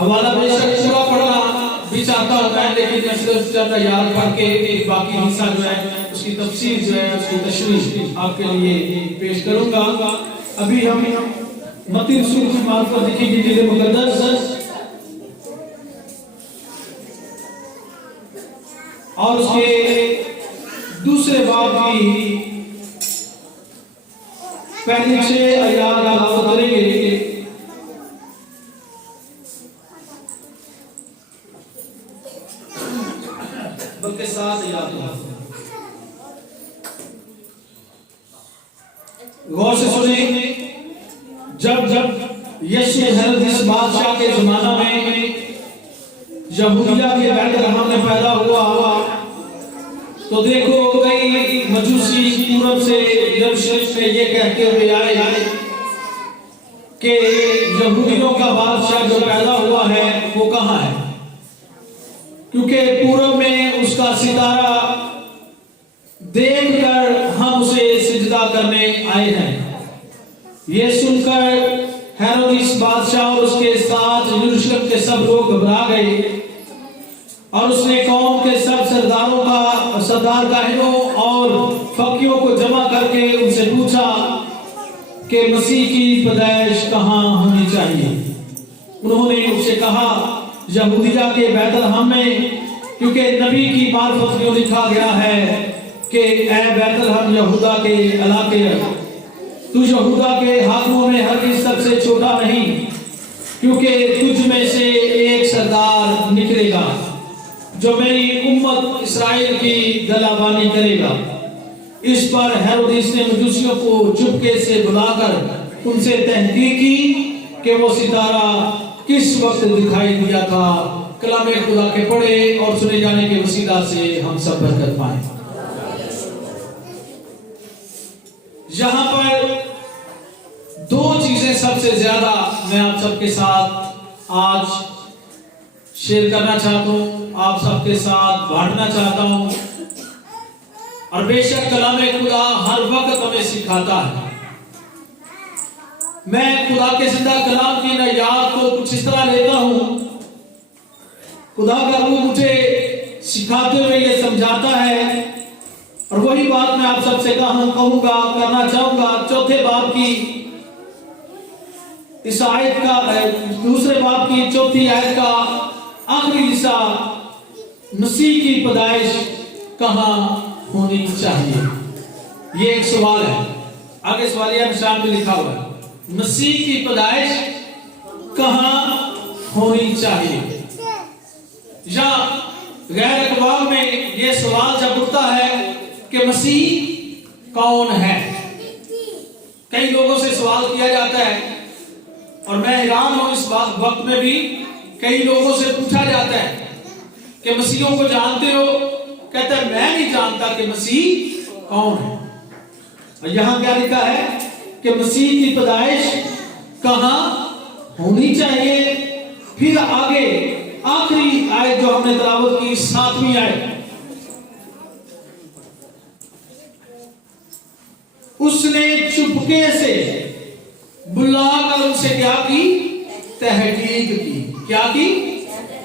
حوالہ بے شک پورا پڑھنا بھی چاہتا ہوں میں، لیکن میں صرف چند آیات پڑھ کے باقی حصہ جو ہے اس کی تفسیر جو ہے اس کی تشریح آپ کے لیے پیش کروں گا۔ ابھی ہم متی رسول کی معرفت دیکھیں گے جلد مقدس اور اس کے دوسرے باب کی پہلی 6 آیات تلاوت کریں گے۔ بلکہ 7 آیات غور سے سنیں۔ جب یسوع ہیرودیس بادشاہ کے زمانہ میں یہودیہ کے بیت لحم میں پیدا ہوا تو دیکھو کئی مجوسی پورب سے یروشلم میں یہ کہتے ہوئے آئے کہ یہودیوں کا بادشاہ جو پیدا ہوا ہے وہ کہاں ہے، کیونکہ پورب میں اس کا ستارہ دیکھ کر ہم اسے سجدہ کرنے آئے ہیں۔ یہ سن کر ہیرودیس بادشاہ اور اس کے ساتھ یروشلم کے سب لوگ گھبرا گئے، اور اس نے قوم کے سب سرداروں کا سردار کاہنوں اور فقیوں کو جمع کر کے ان سے پوچھا کہ مسیح کی پیدائش کہاں ہونی چاہیے۔ انہوں نے ان سے کہا یہودیہ کے بیت لحم میں، کیونکہ نبی کی معرفت میں لکھا گیا ہے کہ اے بیت لحم یہودا کے علاقے، تو یہودا کے حاکموں میں ہرگز سب سے چھوٹا نہیں، کیونکہ تجھ میں سے ایک سردار نکلے گا جو میری امت اسرائیل کی گلابانی کرے گا۔ اس پر ہیرودیس نے مجوسیوں کو چپکے سے بلا کر ان سے تحقیق کی کہ وہ ستارہ کس وقت دکھائی دیا تھا۔ کلام خدا کے پڑھے اور سنے جانے کے وسیلہ سے ہم سب برکت پائیں۔ یہاں پر 2 چیزیں سب سے زیادہ میں آپ سب کے ساتھ آج شیئر کرنا چاہتا ہوں، آپ سب کے ساتھ بانٹنا چاہتا ہوں، اور بے شک کلام خدا ہر وقت ہمیں سکھاتا ہے۔ میں خدا کے زندہ کلام کی نعیات کو کچھ اس طرح لیتا ہوں، خدا کا روح مجھے سکھاتے ہوئے یہ سمجھاتا ہے، اور وہی بات میں آپ سب سے کہوں گا، کرنا چاہوں گا۔ 4 باب کی اس آیت کا، دوسرے باب کی 4 آیت کا آخری حصہ، مسیح کی پیدائش کہاں ہونی چاہیے، یہ ایک سوال ہے۔ آگے سوالیہ نشان میں لکھا ہوا ہے مسیح کی پیدائش کہاں ہونی چاہیے، یا غیر اقوام میں یہ سوال جب اٹھتا ہے کہ مسیح کون ہے۔ کئی لوگوں سے سوال کیا جاتا ہے، اور میں حیران ہوں اس وقت میں بھی کئی لوگوں سے پوچھا جاتا ہے کہ مسیحوں کو جانتے ہو؟ کہتا ہے میں نہیں جانتا کہ مسیح کون ہے۔ اور یہاں کیا لکھا ہے کہ مسیح کی پیدائش کہاں ہونی چاہیے۔ پھر آگے آخری آیت جو ہم نے تلاوت کی 7ویں آیت، اس نے چپکے سے بلا کر ان سے کیا کی؟ تحقیق کی۔ کیا کی؟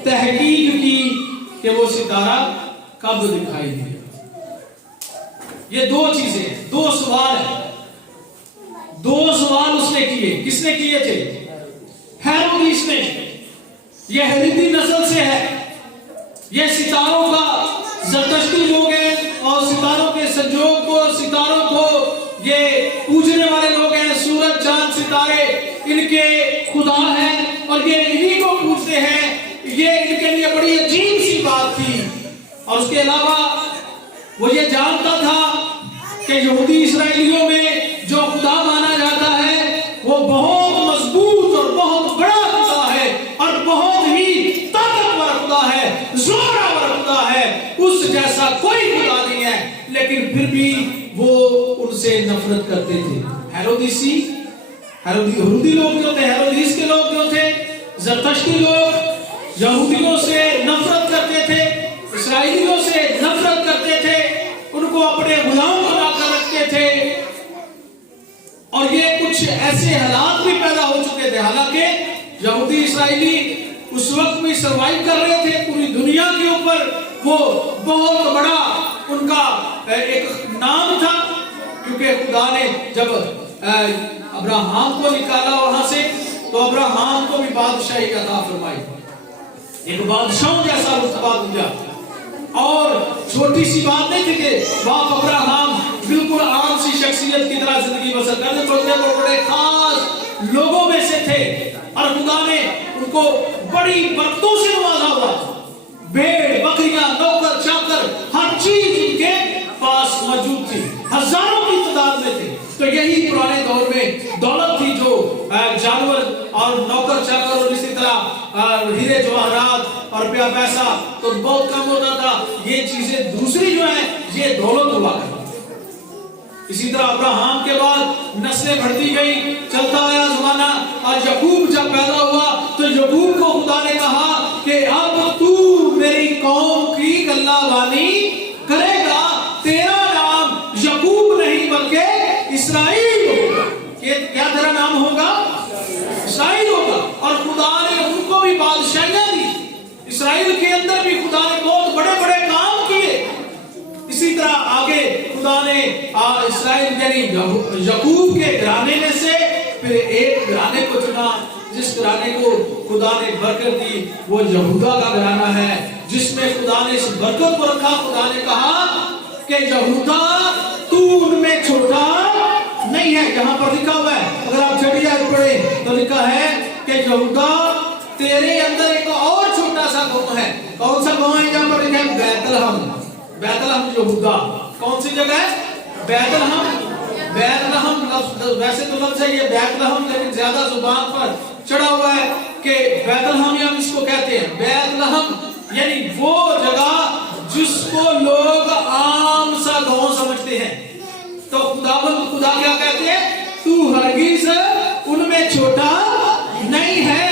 تحقیق کی کہ وہ ستارہ کب دکھائی دیا۔ یہ 2 چیزیں، 2 سوال ہیں، 2 سوال اس نے کیے۔ کس نے کیے تھے؟ ہیرودیس نے۔ یہ ہیرودی نسل سے ہے، یہ ستاروں کا زرتشتی لوگ ہیں، اور ستاروں کے سنجوگ کو، ستاروں کو یہ پوجنے والے لوگ ہیں۔ سورج چاند ستارے ان کے خدا ہیں، اور یہ انہی کو پوجتے ہیں۔ یہ ان کے لیے بڑی عجیب سی بات تھی، اور اس کے علاوہ وہ یہ جانتا تھا کہ یہودی اسرائیلیوں میں جو خدا مانا جاتا ہے وہ بہت مضبوط اور بہت بڑا خدا ہے، اور بہت ہی طاقتور خدا ہے، زوراور خدا ہے، اس جیسا کوئی خدا نہیں ہے۔ لیکن پھر بھی وہ ان سے نفرت کرتے تھے۔ ہیرودی لوگ جو تھے، ہیرودیس کے لوگ جو تھے، زرتشتی لوگ یہودیوں سے نفرت کرتے تھے، اسرائیلیوں سے نفرت کرتے تھے، ان کو اپنے غلام بنا کر رکھتے تھے، اور یہ کچھ ایسے حالات بھی پیدا ہو چکے تھے۔ حالانکہ یہودی اسرائیلی उस वक्त में सर्वाइव कर रहे थे पूरी दुनिया के ऊपर। वो बहुत बड़ा उनका एक नाम था, क्योंकि खुदा ने जब अब्राहम को निकाला वहां से, तो अब्राहम को भी बादशाही अता फरमाई, एक बादशाह जैसा रुतबा दिया। और छोटी सी बात नहीं थी कि बाप अब्राहम बिल्कुल आम सी शख्सियत की तरह जिंदगी बसर करने पड़ते, वो बड़े खास लोगों में से थे और खुदा ने उनको बड़ी बरकतों से नवाजा हुआ। भेड़ बकरियां नौकर चाकर हर चीज उनके पास मौजूद थी, हजारों की तादाद में थे। तो यही पुराने दौर में दौलत थी, जो जानवर और नौकर चाकर और इसी तरह हीरे जवाहरात और रुपया पैसा तो बहुत कम होता था। ये चीजें दूसरी जो है ये दौलत हुआ करती। इसी तरह अब्राहम के बाद नस्लें बढ़ती गई, चलता आया जमाना। आज याकूब जब पैदा हुआ तो याकूब को खुदा ने कहा कि अब तू मेरी कौम की गल्लाबानी करेगा, तेरा नाम याकूब नहीं बल्कि इसराइल होगा। क्या तेरा नाम होगा? इसराइल होगा। और खुदा ने उनको भी बादशाहियां दी, इसराइल के अंदर भी खुदा ने बहुत बड़े बड़े काम किए। इसी तरह आगे खुदा ने इसराइल यानी याकूब के घराने में से फिर एक घराने को चुना, जिस घराने को खुदा ने बरकत दी वो यहूदा का घराना है, जिसमें खुदा ने इस बरकत को रखा। खुदा ने कहा कि यहूदा तू उनमें छोटा नहीं है। यहाँ पर लिखा हुआ है, अगर आप छठी आयत पढ़ें तो लिखा है कि यहूदा तेरे अंदर एक और छोटा सा गांव है। कौन सा गांव है? जहाँ पर लिखा है बैतलहम। बैतलहम यहूदा कौन सी जगह है? बैतलहम। बैतलहम वैसे तो लफ्ज़ है ये बैतलहम, लेकिन ज्यादा जुबान पर चढ़ा हुआ है कि बैतलहम हम इसको कहते हैं। बैतलहम यानी वो जगह जिसको लोग आम सा गांव समझते हैं। तो खुदा क्या कहते हैं? तू हरगिज़ उनमें छोटा नहीं है।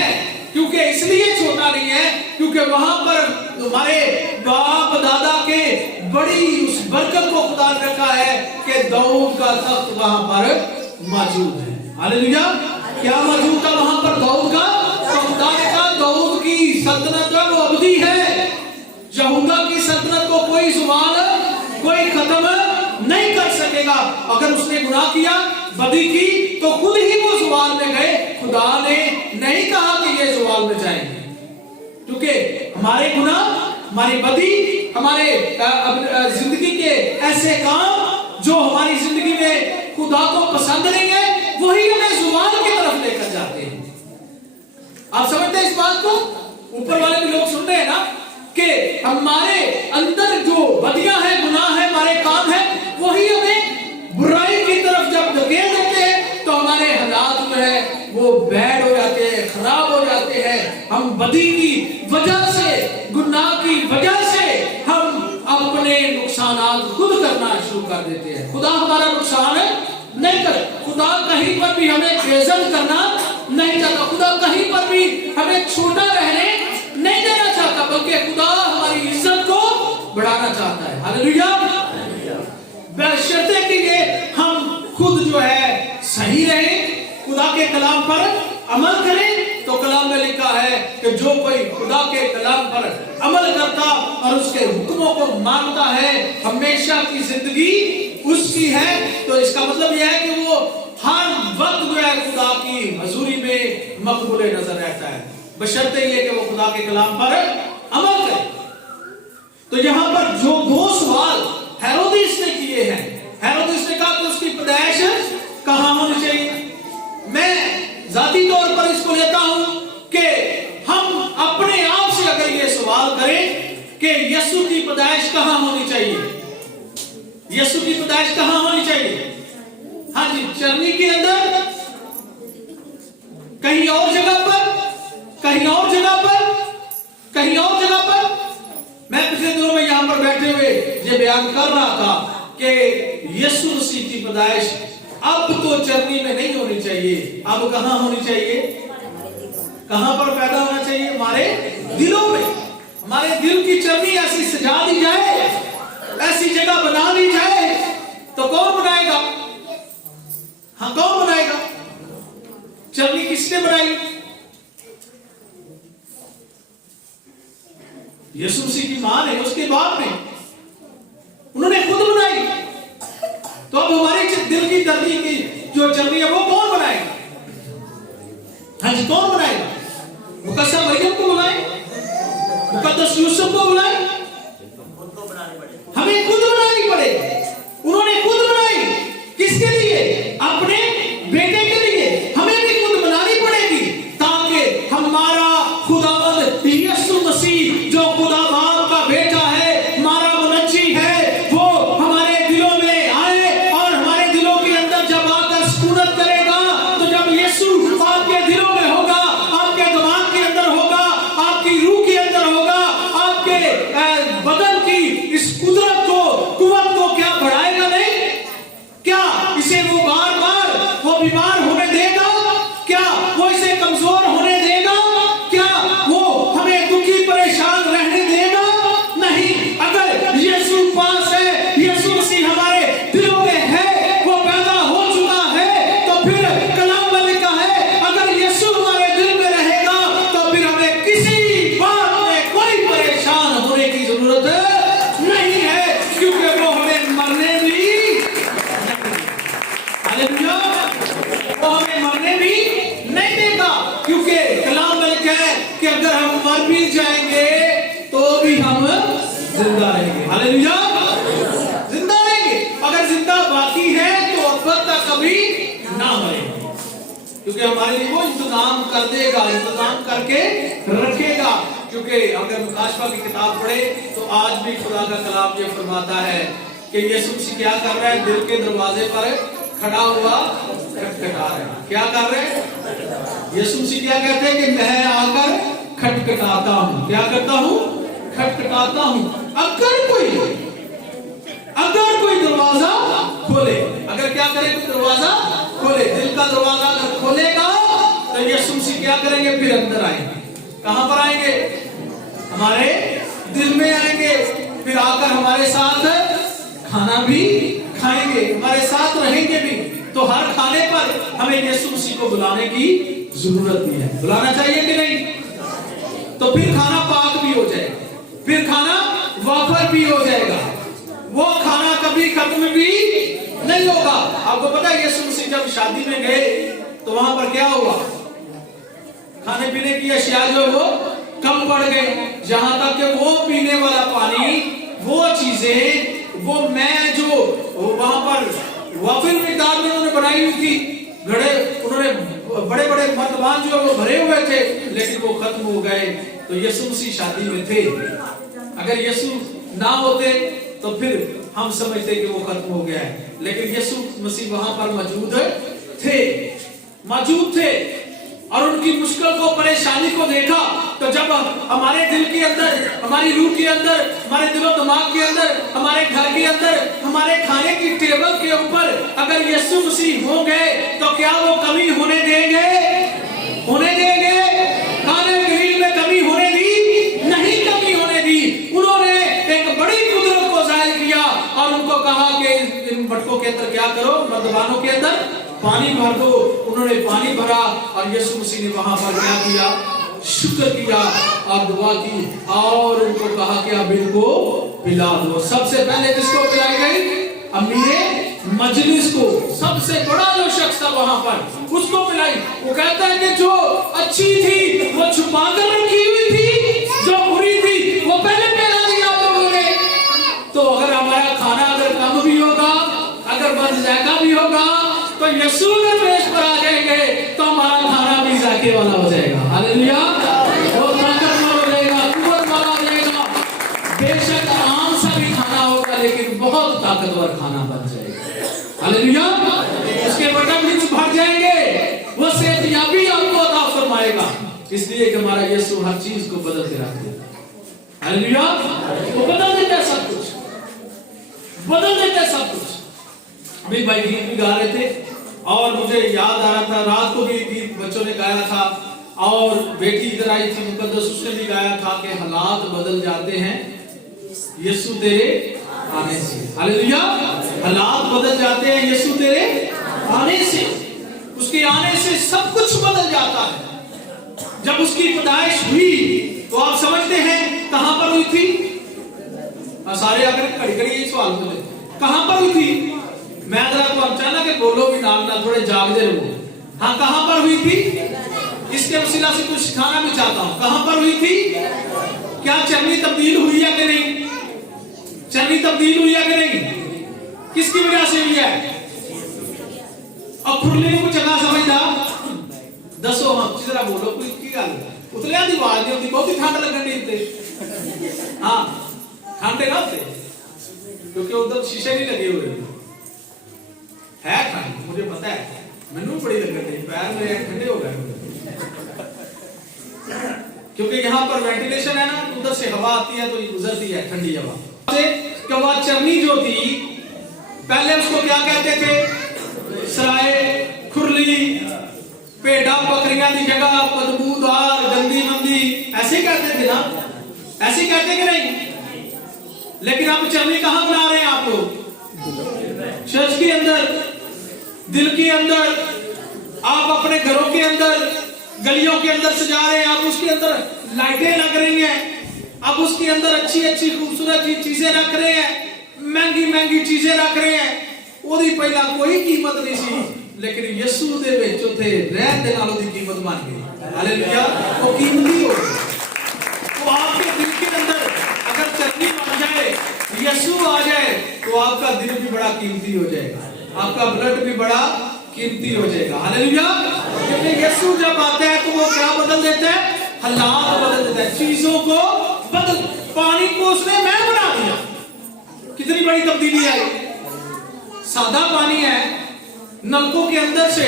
क्योंकि इसलिए छोटा नहीं है क्योंकि वहां पर तुम्हारे बाप दादा के बड़ी उस बरकत को खुदा ने रखा है कि दाऊद का तख्त वहां पर मौजूद है। हालेलुया। क्या मौजूद था वहां पर? दाऊद का। तो खुदा ने कहा दाऊद की सल्तनत जो वो अबदी है। यहूदा की सल्तनत को कोई ज़वाल कोई खत्म नहीं कर सकेगा। अगर उसने गुनाह किया, बदी की, तो खुद ही वो ज़वाल में गए। खुदा ने नहीं कहा कि ये ज़वाल में जाएंगे, क्योंकि हमारे गुनाह, हमारी बदी, हमारे जिंदगी के ऐसे काम जो हमारी जिंदगी में खुदा को पसंद नहीं है, वही हमें ज़वाल की तरफ लेकर जाते हैं। आप समझते हैं इस बात को? ऊपर वाले भी लोग सुन रहे हैं ना कि हमारे अंदर जो बदियां हैं, गुनाह है, हमारे काम है, वही हमें बुराई की तरफ जब धकेल देते हैं तो हमारे हालात जो है वो बैड हो जाते हैं, खराब हो जाते हैं। हम बदी की वजह से, गुनाह की वजह से हम अपने नुकसान खुद करना शुरू कर देते हैं। खुदा हमारा नुकसान नहीं कर, खुदा कहीं पर भी हमें बेइज्जत करना नहीं चाहता, खुदा कहीं पर भी हमें छोटा रहने नहीं देना चाहता, बल्कि खुदा हमारी इज्जत को बढ़ाना चाहता है। हालेलुया। बशर्ते कि हम खुद जो है सही रहें, खुदा के कलाम पर अमल करें। तो कलाम में लिखा है कि जो कोई खुदा के कलाम पर अमल करता और उसके हुक्मों को मानता है, हमेशा की जिंदगी उसकी है। तो इसका मतलब यह है कि वो हर वक्त जो है खुदा की हजूरी में मकबूल नजर रहता है, बशर्ते ये कि वो खुदा के कलाम पर अमल करे। तो यहाँ पर जो दो सवाल हेरोदेस ने किए हैं, हेरोदेस ने कहा कि उसकी पैदाइश कहाँ होनी चाहिए। मैं जाती तौर पर इसको लेता हूं कि हम अपने आप से अगर ये सवाल करें कि यीशु की पैदाइश कहाँ होनी चाहिए, यीशु की पैदाइश कहाँ होनी चाहिए? हाँ जी, चरनी के अंदर, कहीं और जगह पर, कहीं और जगह पर, कहीं और जगह पर। मैं पिछले दिनों में यहां पर बैठे हुए ये बयान कर रहा था कि यीशु मसीह की पैदाइश अब तो चरनी में नहीं होनी चाहिए। अब कहां होनी चाहिए? कहां पर पैदा होना चाहिए? हमारे दिलों में। हमारे दिल की चरनी ऐसी सजा दी जाए, ऐसी जगह बना दी जाए, तो कौन बनाएगा? हाँ, कौन बनाएगा? चरनी किसने बनाई? यीशु मसीह की मां ने, उसके बाप ने, उन्होंने खुद बनाई। तो अब हमारे दिल की दर्दी की जो चल रही है वो कौन बनाएगा? हाँ जी, कौन बनाएगा? मुकद्दस मरियम को बुलाए, मुकद्दस यूसुफ को बुलाए, हमें खुद बनानी पड़ेगी। उन्होंने खुद बनाई, किसके लिए? अपने बेटे के लिए। हमें भी खुद बनानी पड़ेगी ताकि हमारा खुदावंद यीशु मसीह जो खुदा बाप का बेटा है, हमारा मुनज्जी है, वो हमारे दिलों में आए और हमारे दिलों के अंदर जब आकर सुकूनत करेगा, तो जब यीशु आपके दिलों में होगा, आपके दिमाग के अंदर होगा, आपकी रूह के अंदर होगा, आपके बदन की इस कुदरत को, कुव्वत को क्या बढ़ाएगा नहीं? क्या इसे वो बार बार वो बीमार होने देगा? क्या वो इसे कमजोर होने देगा? क्या वो हमें दुखी परेशान रहने देगा? नहीं। अगर यीशु पास है, यीशु मसीह हमारे दिलों में है, वो पैदा हो चुका है, तो फिर कलाम में लिखा है अगर यीशु हमारे दिल में रहेगा तो फिर हमें किसी बात में कोई परेशान होने की जरूरत नहीं है, क्योंकि वो हमें मरने भी, हालेलुया, वो हमें मरने भी नहीं देगा। क्योंकि कलाम में लिखा है कि अगर हम मर भी जाएंगे तो भी हम जिंदा रहेंगे। हालेलुया, जिंदा रहेंगे। अगर जिंदा बाकी है तो अब तक कभी ना मरेंगे, क्योंकि हमारे लिए वो इंतजाम कर देगा, इंतजाम करके रखेगा। क्योंकि अगर मुकाशवा की किताब पढ़े तो आज भी खुदा का कलाम ये फरमाता है कि यीशु मसीह क्या कर रहा है? दिल के दरवाजे पर खड़ा हुआ खटखटा रहे हैं। क्या कर रहे हैं? यीशु मसीह क्या कहते हैं कि मैं आकर खटखटाता हूं। क्या करता हूं? खटखटाता हूं। अगर कोई दरवाजा खोले, अगर क्या करे? कोई दरवाजा खोले, दिल का दरवाजा अगर खोलेगा तो यीशु मसीह क्या करेंगे? फिर अंदर आएंगे। कहां पर आएंगे? हमारे दिल में आएंगे। फिर आकर हमारे साथ खाना भी खाएंगे, हमारे साथ रहेंगे भी। तो हर खाने पर हमें यीशु मसीह को बुलाने की जरूरत भी है। बुलाना चाहिए कि नहीं? तो फिर खाना पाक भी हो जाएगा, फिर खाना वाफर भी हो जाएगा, वो खाना कभी खत्म भी नहीं होगा। आपको पता है यीशु मसीह जब शादी में गए तो वहां पर क्या हुआ? खाने पीने की अशिया जो वो कम पड़ गए, जहां तक कि वो पीने वाला पानी, वो चीजें, वो मैं जो वहां पर वाफिर मिकदार में उन्होंने बनाई हुई थी, घड़े उन्होंने बड़े बड़े मर्तबान जो वो भरे हुए थे, लेकिन वो खत्म हो गए। तो यीशु मसीह शादी में थे। अगर यीशु ना होते तो फिर हम समझते कि वो खत्म हो गया है, लेकिन यीशु मसीह वहां पर मौजूद थे और उनकी मुश्किल को, परेशानी को देखा। तो जब हमारे दिल के अंदर, हमारी रूह के अंदर, हमारे दिलो दिमाग के अंदर, हमारे घर के अंदर, हमारे खाने की टेबल के ऊपर अगर यीशु मसीह हो गए तो क्या वो कमी होने देंगे? खाने गलील में कमी होने दी? नहीं कमी होने दी। उन्होंने एक बड़ी कुदरत को जाहिर किया और उनको कहा कि इन मटकों के अंदर क्या करो? मर्दबानों के अंदर पानी भर दो। उन्होंने पानी भरा और यीशु मसीह ने वहां पर क्या किया? शुक्र किया और दुआ की और उनको कहा कि अब इनको पिला दो। सबसे पहले किसको पिलाई गई? अमीरे मजलिस को, सबसे बड़ा जो शख्स था वहां पर, उसको पिलाई। वो कहता है कि जो अच्छी थी वो छुपा कर रखी हुई थी, जो बुरी थी वो पहले पिला दिया आप लोगों ने। तो अगर हमारा खाना अगर कम भी होगा, अगर बदजायका भी होगा, तो यीशु के पेश पर आ जाएंगे तो हमारा खाना भी जाके वाला हो जाएगा। हालेलुया, वो ताकतवर हो जाएगा, कुव्वत वाला हो जाएगा। बेशक आम सा भी खाना होगा लेकिन बहुत ताकतवर खाना बन जाएगा। हालेलुया, उसके बटन भी भर जाएंगे, वो सेहतयाबी आपको अता फरमाएगा। इसलिए कि हमारा यीशु हर चीज को बदल के रख देता। हालेलुया, वो बदल देता है सब कुछ, बदल देता है सब कुछ। अभी भाई गीत भी गा रहे थे और मुझे याद आ रहा था, रात को भी गीत बच्चों ने गाया था और बेटी इधर आई थी मुकद्दस, उसने भी गाया था कि हालात बदल जाते हैं यीशु तेरे आने से। हालेलुया, हालात बदल जाते हैं यीशु तेरे आने से। उसके आने से सब कुछ बदल जाता है। जब उसकी पैदाइश हुई तो आप समझते हैं कहां पर हुई हुई थी? सारे आकर घड़ी घड़ी यही सवाल बोले, कहां पर हुई थी? मैं जरा को अचानक के बोलो भी नाम ना, थोड़े जागते रहो। हाँ, कहां पर हुई थी? इसके वसीला से कुछ सिखाना भी चाहता हूं। कहां पर हुई थी? क्या चरनी तब्दील हुई है कि नहीं? चरनी तब्दील हुई है कि नहीं? किसकी वजह से हुई है? अब खुरली को चंगा समझदा दसो, हम जिस तरह बोलो कोई की गल उतलिया दी आवाज नहीं होती, बहुत ही ठंड लगन दी उत्ते। हाँ, ठंड है ना उत्ते, क्योंकि उधर शीशे नहीं लगे हुए है। ठंड मुझे पता है, मैनू बड़ी लगन दी, पैर मेरे ठंडे हो गए, क्योंकि यहाँ पर वेंटिलेशन है ना, उधर से हवा आती है तो ये गुजरती है ठंडी हवा से। कि वह चरनी जो थी, पहले उसको क्या कहते थे? सराय, खुरली, पेड़ा बकरियां की जगह बदबूदार गंदी मंदी, ऐसे कहते थे ना? ऐसे कहते कि नहीं? लेकिन आप चरनी कहां बना रहे हैं आप लोग? चर्च के अंदर, दिल के अंदर, आप अपने घरों के अंदर, गलियों के अंदर सजा रहे हैं। आप उसके अंदर लाइटें लग रही हैं, आप उसके अंदर अच्छी अच्छी खूबसूरत चीजें रख रहे हैं, महंगी महंगी चीजें रख रहे हैं। ओदी पहला कोई कीमत नहीं सी, लेकिन यीशु दे विच उथे रहन दे नाल ओदी कीमत बन गई। हालेलुया, वो कीमती हो गई। तो आपके दिल के अंदर अगर चरनी बन जाए, यीशु आ जाए, तो आपका दिल भी बड़ा कीमती हो जाएगा, आपका ब्लड भी बड़ा कीमती हो जाएगा। हालेलुया, क्योंकि यीशु जब आता है तो वो क्या बदल देता है? हालात बदल देता है, चीजों को बदल। पानी को उसने मैं बना दिया, कितनी बड़ी तब्दीली आई। सादा पानी है, नलकों के अंदर से,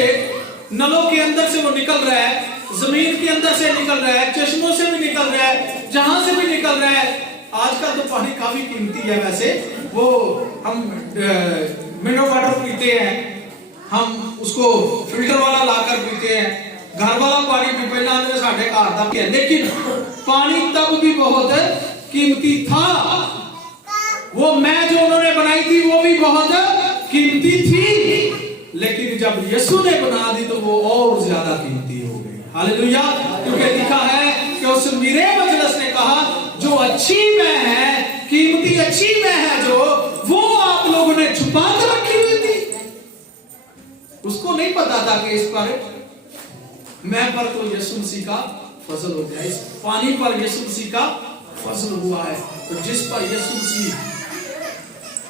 नलों के अंदर से वो निकल रहा है, जमीन के अंदर से निकल रहा है, चश्मों से भी निकल रहा है, जहां से भी निकल रहा है। आजकल तो पानी काफी कीमती है, वैसे वो हम मिनरल वाटर पीते हैं, हम उसको फिल्टर वाला लाकर पीते हैं। घर वाला पानी भी पहला आने साढ़े घर तक है, लेकिन पानी तब भी बहुत कीमती था। वो मैं जो उन्होंने बनाई थी वो भी बहुत कीमती थी, लेकिन जब यीशु ने बना दी तो वो और ज्यादा कीमती हो गई। हालेलुया, क्योंकि लिखा है कि उस मीरे मजलिस ने कहा, जो अच्छी मैं है, कीमती अच्छी मैं है, जो वो आप लोगों ने छुपा कर रखी हुई थी। उसको नहीं पता था कि इस पर मैं पर तो यीशु मसीह का फजल हो गया, इस पानी पर यीशु मसीह का फजल हुआ है। तो जिस पर यीशु मसीह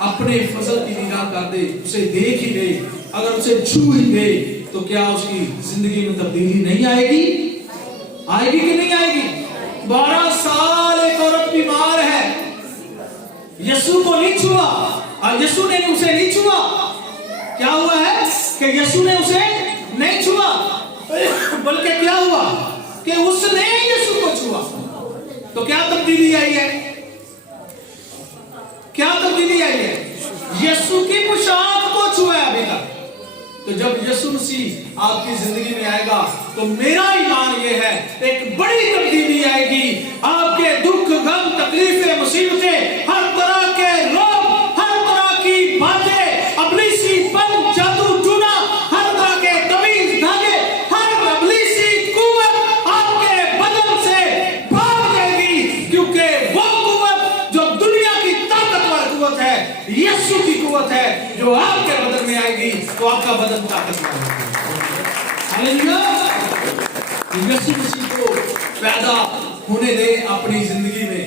अपने फजल की निगाह कर दे, उसे देख ही ले, अगर उसे छू ही दे, तो क्या उसकी जिंदगी में तब्दीली नहीं आएगी? आएगी कि नहीं आएगी? 12 साल एक औरत बीमार है, यीशु को नहीं छुआ, और यीशु ने उसे नहीं छुआ। क्या हुआ है कि यीशु ने उसे नहीं छुआ, बल्कि क्या हुआ कि उसने यीशु को छुआ। तो क्या तब्दीली आई है? क्या तब्दीली आई है? यीशु की पोशाक को छुआ अभी तक। तो जब यीशु मसीह आपकी जिंदगी में आएगा, तो मेरा ईमान ये है, एक बड़ी तब्दीली आएगी। आपके दुख, गम, तकलीफें, मुसीबतें, हर तरह के रोग, हर तरह की बातें, अबलीसी पन, जादू टूना, हर तरह के तवीज धागे, हर अबलीसी कुव्वत आपके बदन से भाग जाएगी, क्योंकि वो कुव्वत जो दुनिया की ताकतवर कुव्वत है, यीशु की कुव्वत है, जो आपके बदन में आएगी, तो आपका बदन ताकतवर होगा। हालेलुया, यीशु मसीह को पैदा होने दे अपनी जिंदगी में।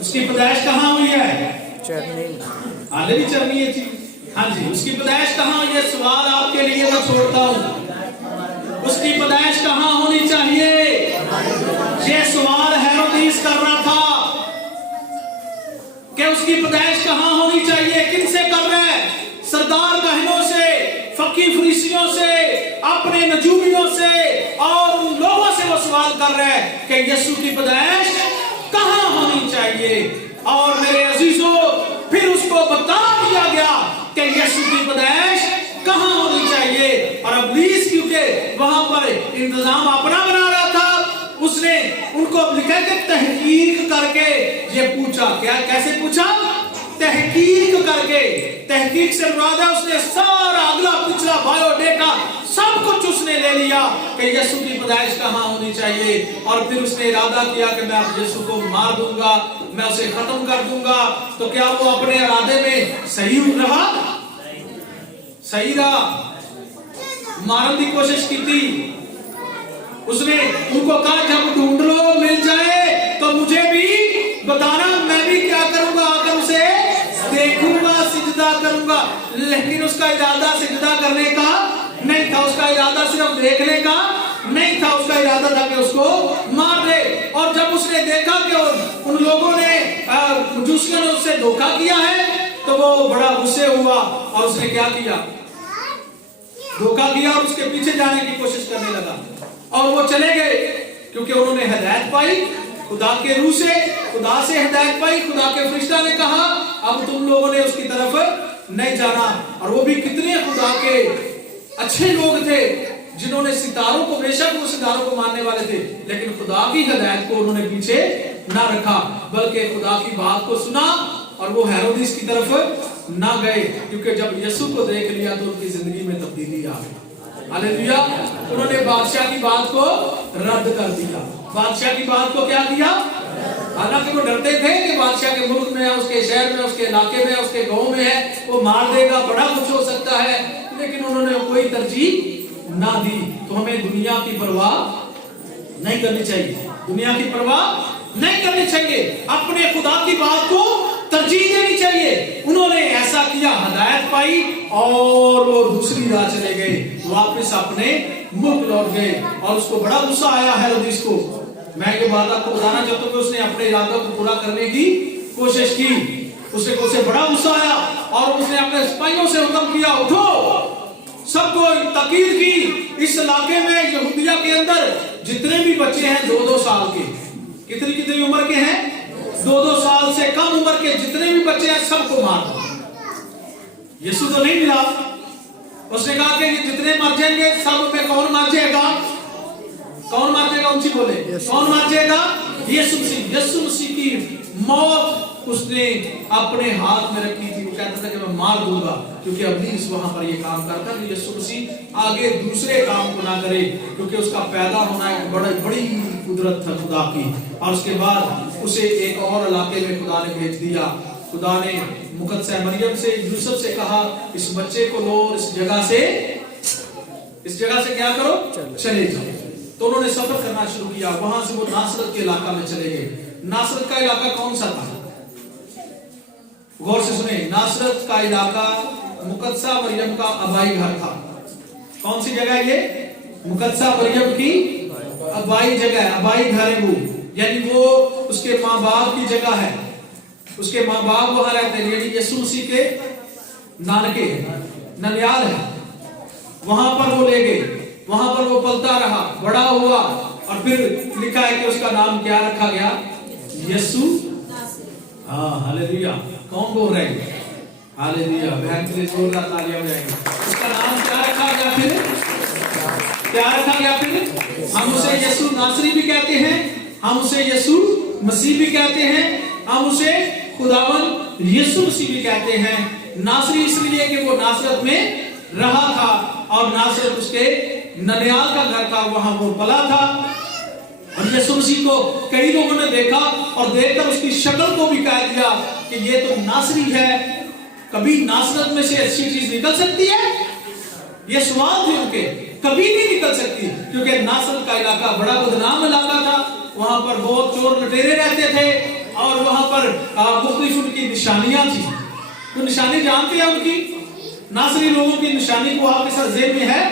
उसकी पैदाइश कहाँ हुई है? चरनी, आले भी चरनी है जी। हाँ जी, उसकी पैदाइश कहाँ हुई है? सवाल आपके लिए मैं छोड़ता हूँ, उसकी पैदाइश कहाँ होनी चाहिए? ये सवाल हेरोदेस कर रहा था कि उसकी पैदाइश कहाँ होनी चाहिए। किनसे कर रहा है? सरदार कहनों से, फकीर फरीसियों से, अपने नजूमियों से और उन लोगों से वो सवाल कर रहा है कि यीशु की पैदाइश कहाँ होनी चाहिए। और मेरे अजीजों, फिर उसको बता दिया गया कि यीशु की पैदाइश कहाँ होनी चाहिए। और इब्लीस क्योंकि वहां पर इंतजाम अपना बना रहा था, उसने उनको लिखा के तहकीक करके ये पूछा। क्या? कैसे पूछा? तहकीक करके, तहकीक से मुराद है उसने सारा अगला पिछला बायोडेटा सब कुछ उसने ले लिया कि यीशु की पैदाइश कहाँ होनी चाहिए, और फिर उसने इरादा किया कि मैं अब यीशु को मार दूंगा, मैं उसे खत्म कर दूंगा। तो क्या वो अपने इरादे में सही रहा? सही रहा? मारने की कोशिश की थी उसने। उनको कहा जब ढूंढ लो मिल जाए तो मुझे भी बताना, मैं भी क्या करूंगा, आकर उसे देखूंगा, सिजदा करूंगा। लेकिन उसका इरादा सिजदा करने का नहीं था, उसका इरादा सिर्फ देखने का नहीं था, उसका इरादा था कि उसको मार दे। और जब उसने देखा कि उन लोगों ने मजूसियों ने उससे धोखा किया है तो वो बड़ा गुस्से हुआ और उसने क्या किया? धोखा किया और उसके पीछे जाने की कोशिश करने लगा। और वो चले गए क्योंकि उन्होंने हिदायत पाई खुदा के रूह से, खुदा से हिदायत पाई। खुदा के फरिश्ता ने कहा अब तुम लोगों ने उसकी तरफ नहीं जाना। और वो भी कितने खुदा के अच्छे लोग थे जिन्होंने सितारों को, बेशक वो सितारों को मानने वाले थे, लेकिन खुदा की हिदायत को उन्होंने पीछे ना रखा, बल्कि खुदा की बात को सुना और वो हेरोदिस की तरफ ना गए। क्योंकि जब यीशु को देख लिया तो उनकी जिंदगी में तब्दीली आ गई। हालेलुया। उन्होंने बादशाह की बात को रद्द कर दिया। बादशाह की बात को क्या किया? हालांकि वो डरते थे कि बादशाह के मुल्क में है, उसके शहर में, उसके इलाके में, उसके गांव में है, वो मार देगा, बड़ा कुछ हो सकता है, लेकिन उन्होंने कोई तरजीह ना दी। तो हमें दुनिया की परवाह नहीं करनी चाहिए, दुनिया की परवाह नहीं करनी चाहिए, अपने खुदा की बात को तरजीह देनी चाहिए। उन्होंने ऐसा किया, हिदायत पाई और वो दूसरी राह चले गए, वापस अपने मुल्क लौट गए। और उसको बड़ा गुस्सा आया हेरोदिस को। मैं ये बात आपको बताना चाहता हूं कि उसने अपने इरादों को पूरा करने की कोशिश की, उसे बड़ा गुस्सा आया और उसने अपने सिपाहियों से हुक्म किया उठो, सबको ताकीद की, इस इलाके में यहूदिया के अंदर जितने भी बच्चे हैं 2-2 साल के, कितनी उम्र के हैं, 2-2 साल से कम उम्र के जितने भी बच्चे हैं सबको मार दो। यीशु तो नहीं मिला, उसने कहा कि जितने मर जाएंगे सब में कौन मार जाएगा? कौन मार जाएगा? ऊंची बोले, कौन मार जाएगा? यीशु मसीह। यीशु मसीह की मौत उसने अपने हाथ में रखी थी। वो कहता था कि मैं मार दूंगा, क्योंकि अब्लीस वहां पर ये काम करता कि यीशु मसीह आगे दूसरे काम को ना करे, क्योंकि उसका पैदा होना एक बड़ी कुदरत था खुदा की। और उसके बाद उसे एक और इलाके में खुदा ने भेज दिया। खुदा ने मुकद्दस मरियम से, यूसुफ से कहा इस बच्चे को लो, इस जगह से क्या करो, चले जाओ। तो उन्होंने सफर करना शुरू किया। वहां से वो नासरत के इलाका में चले गए। नासरत का इलाका कौन सा था? गौर से सुने, नासरत का इलाका मुकद्दस मरियम का अबाई घर था। कौन सी जगह ये? मुकद्दस मरियम की अबाई जगह, अबाई घर है वो, यानी वो उसके माँ बाप की जगह है। उसके माँ बाप वहां रहते हैं, यानी यीशु मसीह के नानके ननियाल है। वहां पर वो ले गए, वहां पर वो पलता रहा, बड़ा हुआ, और फिर लिखा है कि उसका नाम क्या रखा गया? यीशु। हाँ, हालेलुया। कौन बोल रहे हैं? हालेलुया। बहन के लिए जोरदार तालियां बजाएंगे। उसका नाम क्या रखा गया? फिर क्या रखा गया? फिर हम उसे यीशु नासरी भी कहते हैं, हम उसे यीशु मसीह भी कहते हैं, हम उसे खुदावन यीशु मसीह भी कहते हैं। नासरी इसलिए कि वो नासरत में रहा था और नासरत उसके ननियाल का घर था, वहां वो पला था। और यीशु मसीह को कई लोगों ने देखा और देखकर उसकी शक्ल को भी कह दिया कि ये तो नासरी है, कभी नासरत में से अच्छी चीज निकल सकती है? ये सवाल थे उनके, कभी नहीं निकल सकती, क्योंकि नासरत का इलाका बड़ा बदनाम इलाका था। वहां पर बहुत चोर लुटेरे रहते थे और वहां पर मुख्तलिफ उनकी निशानियां थी। तो निशानी जानते हैं उनकी? नासरी लोगों की निशानी को आपके साथ जेब में है?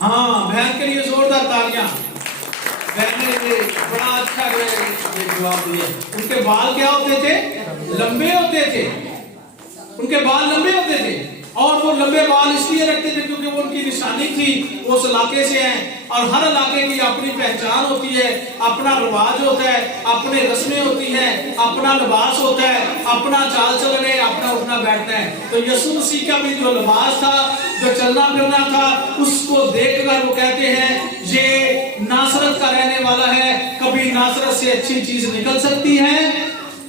हाँ, बहन के लिए जोरदार तालियां। बड़ा अच्छा जवाब दिया। उनके बाल क्या होते थे? लंबे होते थे। उनके बाल लंबे होते थे और वो लंबे बाल इसलिए रखते थे क्योंकि वो उनकी निशानी थी, वो उस इलाके से हैं। और हर इलाके की अपनी पहचान होती है, अपना रिवाज होता है, अपने रस्में होती हैं, अपना लिबास होता है, अपना चाल चलन है, अपना उठना बैठना है। तो यीशु मसीह का भी जो लिबास था, जो चलना फिरना था, उसको देखकर वो कहते हैं ये नासरत का रहने वाला है, कभी नासरत से अच्छी चीज निकल सकती है?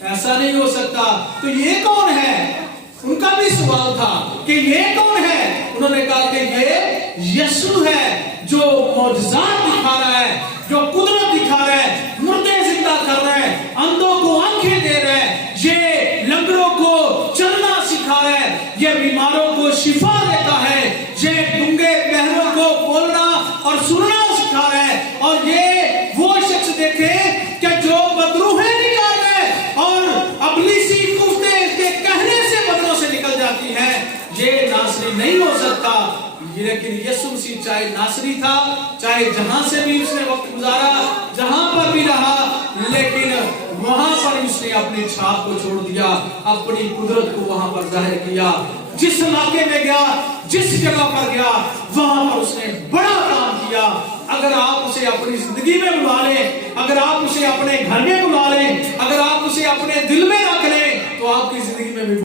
ऐसा नहीं हो सकता। तो ये कौन है? उनका भी सवाल था कि ये कौन है? उन्होंने कहा कि ये यीशु है जो मौजज़ात दिखा रहा है, जो कुदरत दिखा रहा है, मुर्दे जिंदा कर रहा है, अंधों को आंखें दे रहा है, ये लंगड़ों को चलना सिखा रहा है, ये बीमारों को शिफा देता है, ये गूंगे बहरों को बोलना और सुनना सिखा रहा है। और ये वो शख्स देखे कि जो बदरूहें निकाल रहा है और अबलीसी कुफ्ते के कहने से बदरों से निकल जाती है। ये नासरी नहीं हो सकता। लेकिन यीशु मसीह चाहे नासरी था, चाहे जहां से भी उसने वक्त गुजारा, जहां पर भी रहा, लेकिन वहां पर उसने अपनी छाप को छोड़ दिया, अपनी कुदरत को वहां पर जाहिर किया। जिस इलाके में गया, जिस जगह पर गया, वहां पर उसने बड़ा काम किया। अगर आप उसे अपनी जिंदगी में बुला लें, अगर आप उसे अपने घर में बुला लें, अगर आप उसे अपने दिल में रख लें, तो आपकी जिंदगी में भी